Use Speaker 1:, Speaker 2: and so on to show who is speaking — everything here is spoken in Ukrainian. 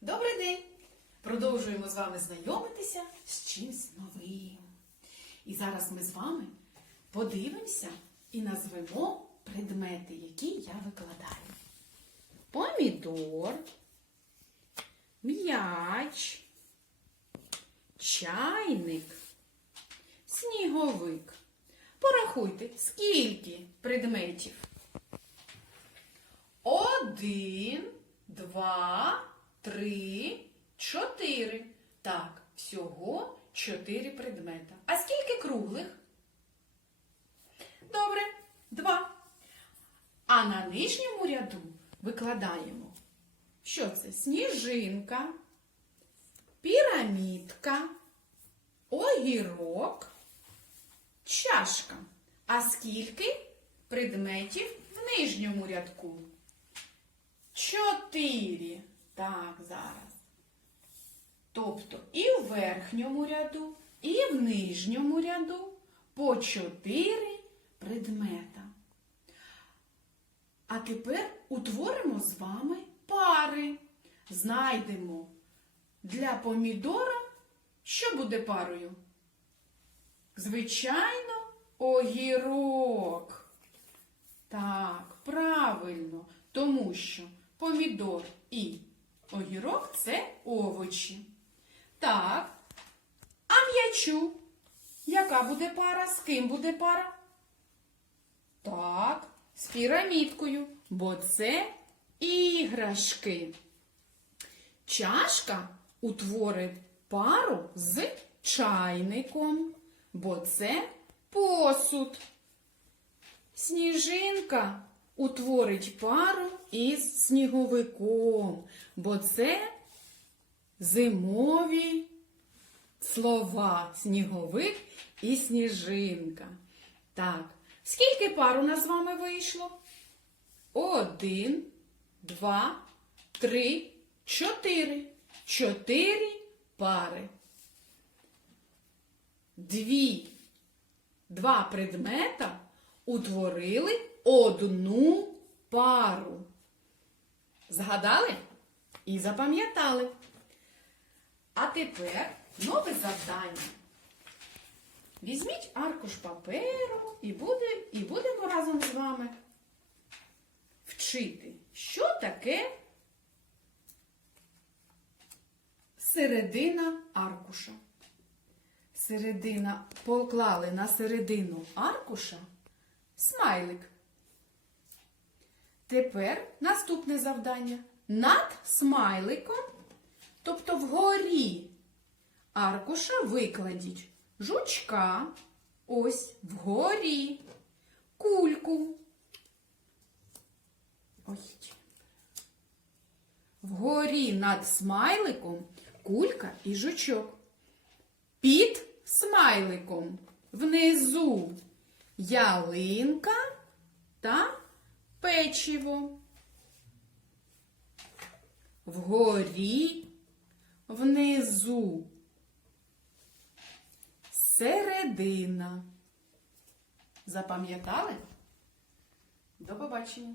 Speaker 1: Добрий день! Продовжуємо з вами знайомитися з чимсь новим. І зараз ми з вами подивимося і назвемо предмети, які я викладаю. Помідор, м'яч, чайник, сніговик. Порахуйте, скільки предметів. Один, два, три, чотири. Так, всього чотири предмета. А скільки круглих? Добре, два. А на нижньому ряду викладаємо. Що це? Сніжинка, пірамідка, огірок, чашка. А скільки предметів в нижньому рядку? Чотири. Так, зараз. Тобто і в верхньому ряду, і в нижньому ряду по чотири предмета. А тепер утворимо з вами пари. Знайдемо для помідора, що буде парою? Звичайно, огірок. Так, правильно, тому що помідор і огірок це овочі. Так, а м'ячу? Яка буде пара? З ким буде пара? Так, з пірамідкою, бо це іграшки. Чашка утворить пару з чайником, бо це посуд. Сніжинка утворить пару із сніговиком, бо це зимові слова сніговик і сніжинка. Так, скільки пар у нас з вами вийшло? Один, два, три, чотири. Чотири пари. Дві. Два предмета утворили одну пару. Згадали і запам'ятали. А тепер нове завдання. Візьміть аркуш паперу і, буде, і будемо разом з вами вчити, що таке середина аркуша. Середина поклали на середину аркуша смайлик. Тепер наступне завдання. Над смайликом, тобто вгорі аркуша викладіть жучка, ось вгорі, кульку. Ой. Вгорі над смайликом кулька і жучок. Під смайликом внизу ялинка та печиво. Вгорі, внизу, середина. Запам'ятали? До побачення!